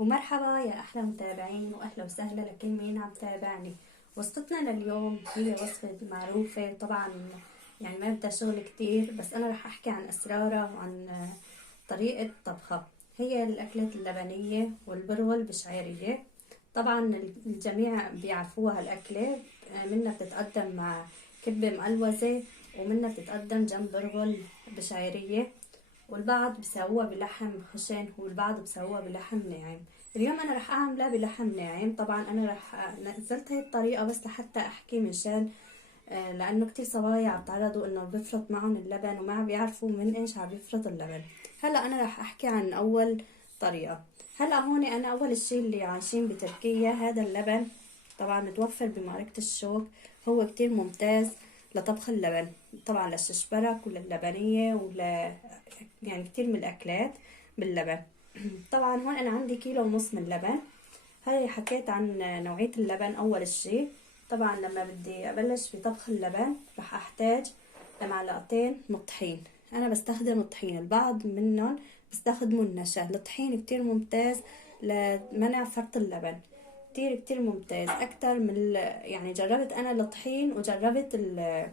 ومرحبا يا أحلى متابعين، وأهلا وسهلا لكل مين عم تابعني. وصفتنا لليوم هي وصفة معروفة طبعا، يعني ما بدها شغل كتير، بس أنا رح أحكي عن أسرارها وعن طريقة طبخها. هي الأكلة اللبنية والبرغل بشعيرية. طبعا الجميع بيعرفوها هالأكلة. منها بتتقدم مع كبة مقلوزة، ومنها بتتقدم جنب برغل بشعيرية، والبعض بسووها بلحم خشن والبعض بسووها بلحم ناعم. اليوم انا رح اعملها بلحم ناعم. طبعا انا رح نزلت هاي الطريقة بس لحتى احكي مشان لانه كتير صبايا عم تعرضوا انه بيفرط معهم اللبن وما عم بيعرفوا من ايش عم بيفرط اللبن. هلا انا رح احكي عن اول طريقة. هلا هون انا اول اشي اللي عايشين بتركيا هذا اللبن طبعا متوفر بمعركة الشوك. هو كتير ممتاز لطبخ اللبن، طبعا للششبرك وللبنية يعني كتير من الاكلات باللبن. طبعا هون انا عندي كيلو ونص من اللبن. هاي حكيت عن نوعية اللبن اول شي. طبعا لما بدي ابلش بطبخ اللبن رح احتاج لمعلقتين من الطحين. انا بستخدم الطحين، البعض منهم بستخدموا النشا. الطحين كتير ممتاز لمنع فرط اللبن، كتير كتير ممتاز اكتر من يعني جربت انا الطحين وجربت ال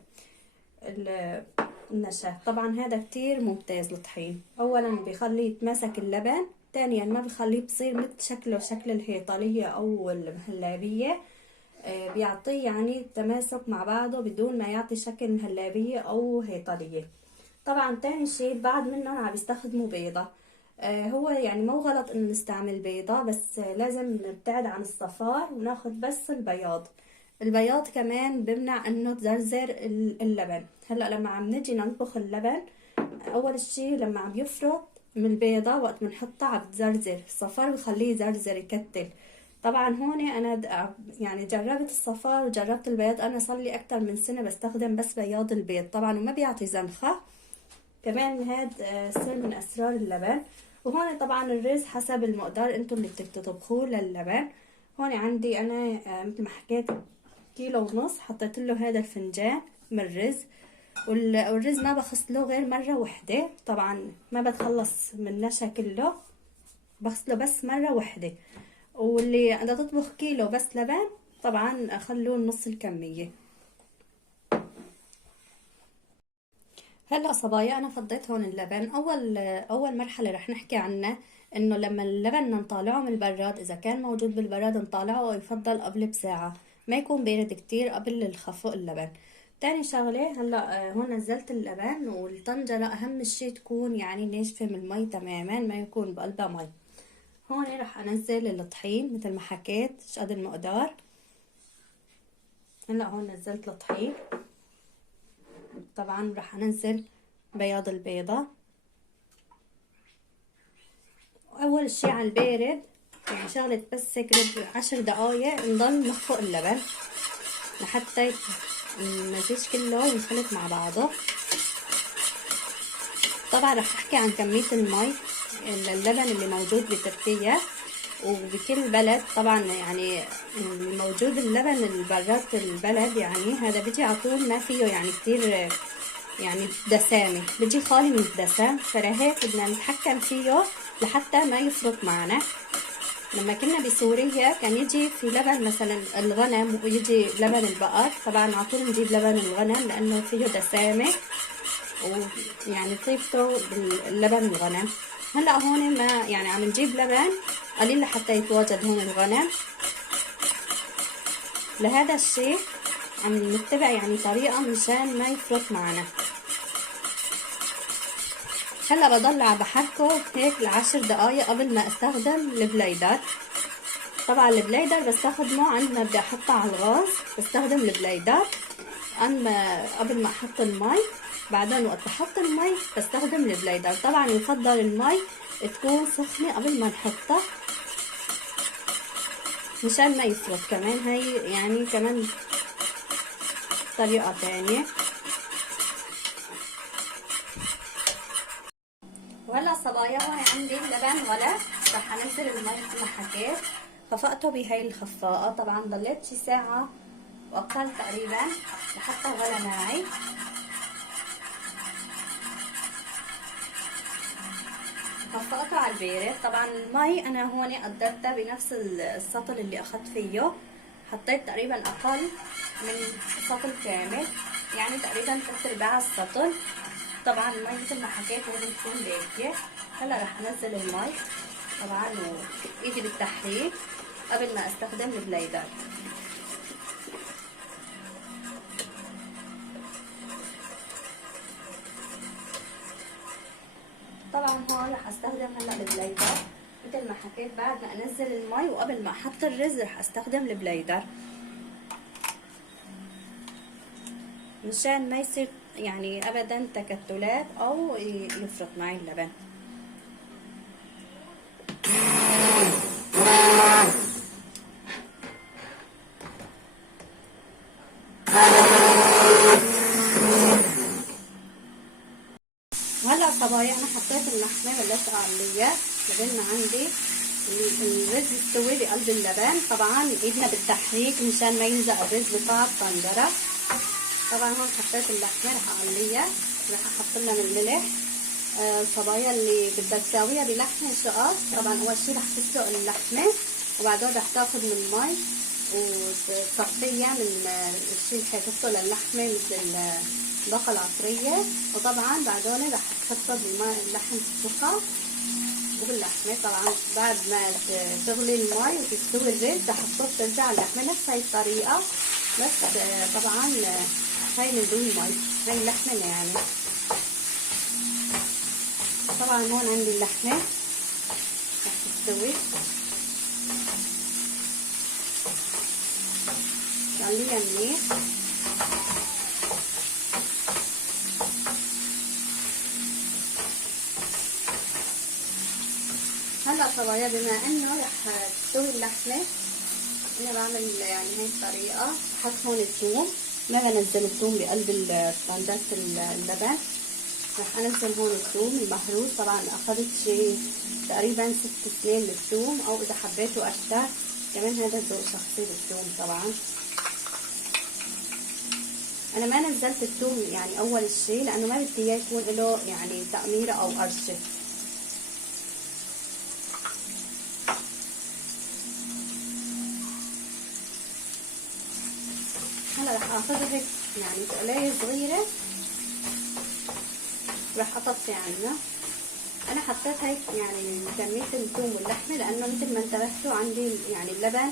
النشا. طبعا هذا كتير ممتاز الطحين. اولا بيخليه يتماسك اللبن، ثانيا ما بيخليه بصير مثل شكله شكل الهيطالية او المهلبية. بيعطيه يعني تماسك مع بعضه بدون ما يعطي شكل مهلبية او هيطالية. طبعا تاني شي بعض منهم عم يستخدموا بيضة. هو يعني مو غلط ان نستعمل بيضة، بس لازم نبتعد عن الصفار وناخد بس البياض. البياض كمان بمنع انه تزرزر اللبن. هلا لما عم نجي نطبخ اللبن اول شي لما عم يفرط من البيضة وقت بنحطها عم تزرزر، الصفار بخليه يزرزر يكتل. طبعا هون انا يعني جربت الصفار وجربت البياض. انا صار لي اكتر من سنة بستخدم بس بياض البيض طبعا، وما بيعطي زنخة. كمان هاد سر من اسرار اللبن. وهون طبعا الرز حسب المقدار انتم اللي بتطبخوه للبن. هون عندي انا مثل ما حكيت كيلو ونص، حطيت له هذا الفنجان من الرز. والرز ما بغسله غير مرة واحدة، طبعا ما بتخلص من نشا كله، بغسله بس مرة واحدة. واللي بدها تطبخ كيلو بس لبن طبعا خلوه نص الكمية. هلا صبايا انا فضيت هون اللبن. اول مرحله رح نحكي عنها انه لما اللبن نطالعه من البراد، اذا كان موجود بالبراد نطالعه، يفضل قبل بساعه، ما يكون بارد كتير قبل الخفق اللبن. تاني شغله هلا هون نزلت اللبن، والطنجره اهم شي تكون يعني ناشفه من المي تماما، ما يكون بقلبها مي. هون رح انزل الطحين مثل ما حكيت قد المقدار. هلا هون نزلت الطحين. طبعا رح انزل بياض البيضة. اول شي على البارد، يعني شغلة بس هيك 10 دقايق نضل نخفق اللبن لحتى المزيج كله ينخلط مع بعضه. طبعا رح احكي عن كمية المي اللبن اللي موجود بتركيا وبكل بلد. طبعا يعني الموجود اللبن برات البلد يعني هذا بيجي على طول، ما فيه يعني كتير يعني دسامة، بيجي خالي من الدسم، فلهيك بدنا نتحكم فيه لحتى ما يفرط معنا. لما كنا بسوريا كان يجي في لبن مثلا الغنم ويجي لبن البقر، طبعا على طول نجيب لبن الغنم لانه فيه دسامة ويعني طيبته باللبن الغنم. هلا هون ما يعني عم نجيب لبن قليل لحتى يتواجد هون الغنم. لهذا الشيء عم نتبع يعني طريقة مشان ما يفرط معنا. هلا بضل عم بحركه هيك ل10 دقايق قبل ما استخدم البليدر. طبعا البليدر بستخدمه عندما بدي احطه على الغاز، بستخدم البليدر. اما قبل ما احط المي، بعدين وقت بحط المي بستخدم البليدر. طبعا يفضل المي تكون سخنة قبل ما نحطها مشان ما يفرط. كمان هاي يعني كمان طريقة تانية. وهلا صبايا هون عندي اللبن غلى، رح انزل المي مثل ما حكيت. خفقته بهاي الخفاقة. طبعا ضليت شي ساعة واقل تقريبا لحتى غلى معي. خفقته على على البارد. طبعا المي انا هون قدرتها بنفس السطل اللي اخذت فيه، حطيت تقريبا اقل من سطل كامل، يعني تقريبا 3/4 السطل. طبعا المي مثل ما حكيت لازم تكون باردة. هلا رح انزل المي طبعا وايدي بالتحريك قبل ما استخدم البليدر. طبعا هون رح استخدم هلا البليدر مثل ما حكيت، بعد ما انزل المي وقبل ما احط الرز رح استخدم البليدر مشان ما يصير يعني ابدا تكتلات او يفرط معي اللبن. وهلا صبايا انا حطيت اللحمه بلشت اقليها لبين ما عندي الرز يستوي بقلب اللبن. طبعا ايدنا بالتحريك مشان ما يلزق الرز بقاع الطنجره. طبعا هون حطيت اللحمه رح اقليها، رح احط لها من الملح. صبايا اللي بدها تساويها بلحمه شقط، طبعا اول شي رح تسلق اللحمه وبعدين رح تاخذ من المي وتصفيها من الشيء اللي حيحطه للحمه مثل البقله العطريه. وطبعا بعدين رح تحطها بالماء اللحم السخن وباللحمه. طبعا بعد ما تغلي المي وتستوي الرز رح ترجع اللحمه نفس هاي الطريقه، بس طبعا هاي من دون مي، هاي اللحمه يعني. طبعا هون عندي اللحمه رح تستوي، قليها منيح. هلا صبايا بما انه رح تستوي اللحمه انا بعمل يعني هاي الطريقه، بحط هون الثوم، ما بنزل الثوم بقلب طنجرة اللبن، رح انزل هون الثوم المهروس. طبعا اخذت شي تقريبا 6 سنين للثوم، او اذا حبيتوا اكثر كمان هذا ذوق شخصي بالثوم. طبعا انا ما نزلت الثوم يعني اول شي لانه ما بدي اياه يكون له يعني تأميرة او قرشة. هلا رح اخذها هيك يعني تقلية صغيرة ورح اطفي عنها. انا حطيت هيك يعني كمية الثوم واللحمة لانه مثل ما انتبهتوا عندي يعني اللبن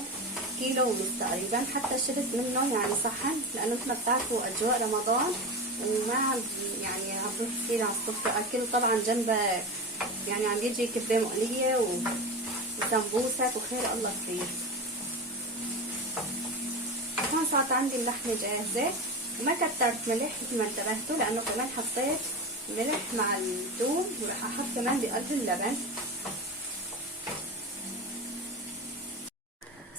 كيلو ونص تقريبا، حتى شلت منه يعني صحن لانه مثل ما بتعرفوا اجواء رمضان وما يعني عم بروح كثير على السفرة اكل. وطبعا جنبها يعني عم بيجي كبة مقلية وسمبوسك وخير الله كثير. هون صارت عندي اللحمة جاهزة وما كترت ملح مثل ما انتبهتوا لانه كمان حطيت ملح مع الثوم ورح احط كمان بقلب اللبن.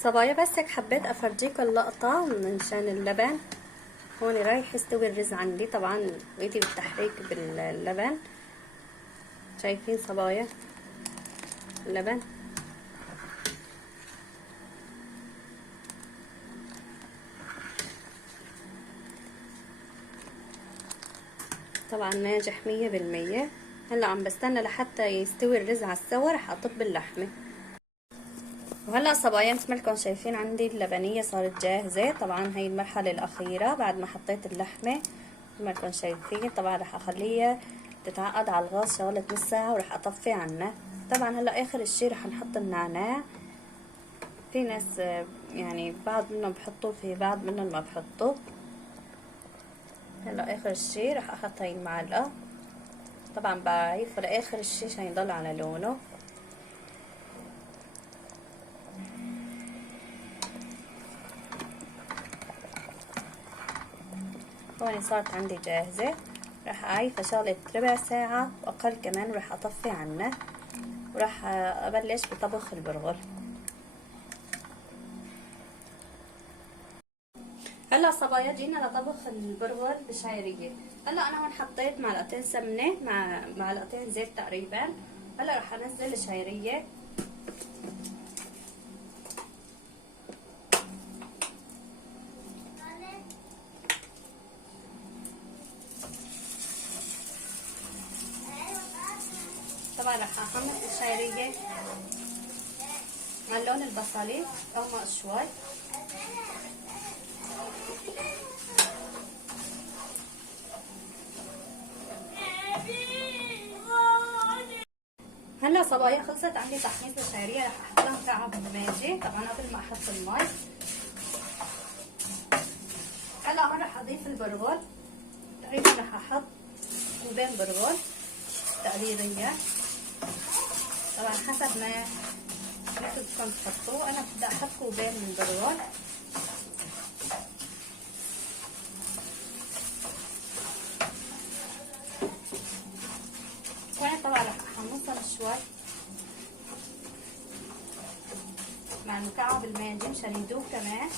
صبايا بس هيك حبيت افرجيكم اللقطة من شان اللبن. هون رايح يستوي الرز عندي، طبعا ايدي بالتحريك باللبن. شايفين صبايا اللبن طبعا ناجح 100%. هلا عم بستنى لحتى يستوي الرز على السوا رح اطب اللحمه. وهلا صبايا مثل ما لكم شايفين عندي اللبنيه صارت جاهزه. طبعا هي المرحله الاخيره بعد ما حطيت اللحمه مثل ما لكم شايفين. طبعا رح اخليها تتعقد على الغاز شغله نص ساعه ورح اطفي عنها. طبعا هلا اخر الشي رح نحط النعناع. في ناس يعني بعض منهم بحطوه، في بعض منهم ما بحطوه. هلا اخر الشي رح احط هاي المعلقه، طبعا بعرف لاخر الشي عشان يضل على لونه. هون صارت عندي جاهزة، راح اعيفها شغلة ربع ساعة واقل كمان وراح اطفي عنها وراح ابلش بطبخ البرغل. هلا صبايا جينا لطبخ البرغل بشعرية. هلا انا هون حطيت معلقتين سمنة مع معلقتين زيت تقريبا. هلا راح انزل الشعرية طبعا رح احمص الشعرية على اللون البصلي اغمق شوي. هلا صبايا خلصت عندي تحميص الشعرية، رح احط لها مكعب ماجي طبعا قبل ما احط المي. هلا هون رح اضيف البرغل، تقريبا رح احط كوبين برغل تقريبا، طبعا حسب ما بدكم تحطوه. انا بدي احط كوبين من برغل. وهنا طبعا رح احمصهم شوي مع مكعب الماجي مشان يدوب كمان.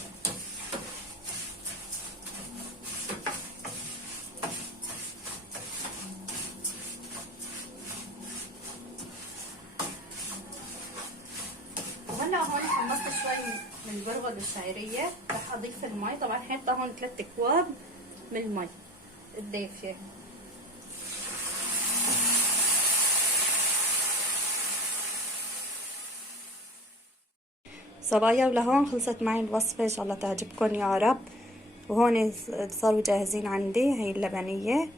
وهلا هون حمصت شوي من البرغل والشعرية، رح اضيف المي. طبعا حاطه هون 3 اكواب من المي الدافية. صبايا ولهون خلصت معي الوصفة، ان شاء الله تعجبكم يا رب. وهون صاروا جاهزين عندي هي اللبنية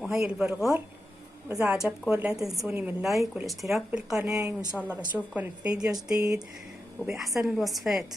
وهي البرغل. واذا عجبكم لا تنسوني من اللايك والاشتراك بالقناة، وان شاء الله بشوفكم في فيديو جديد وبأحسن الوصفات.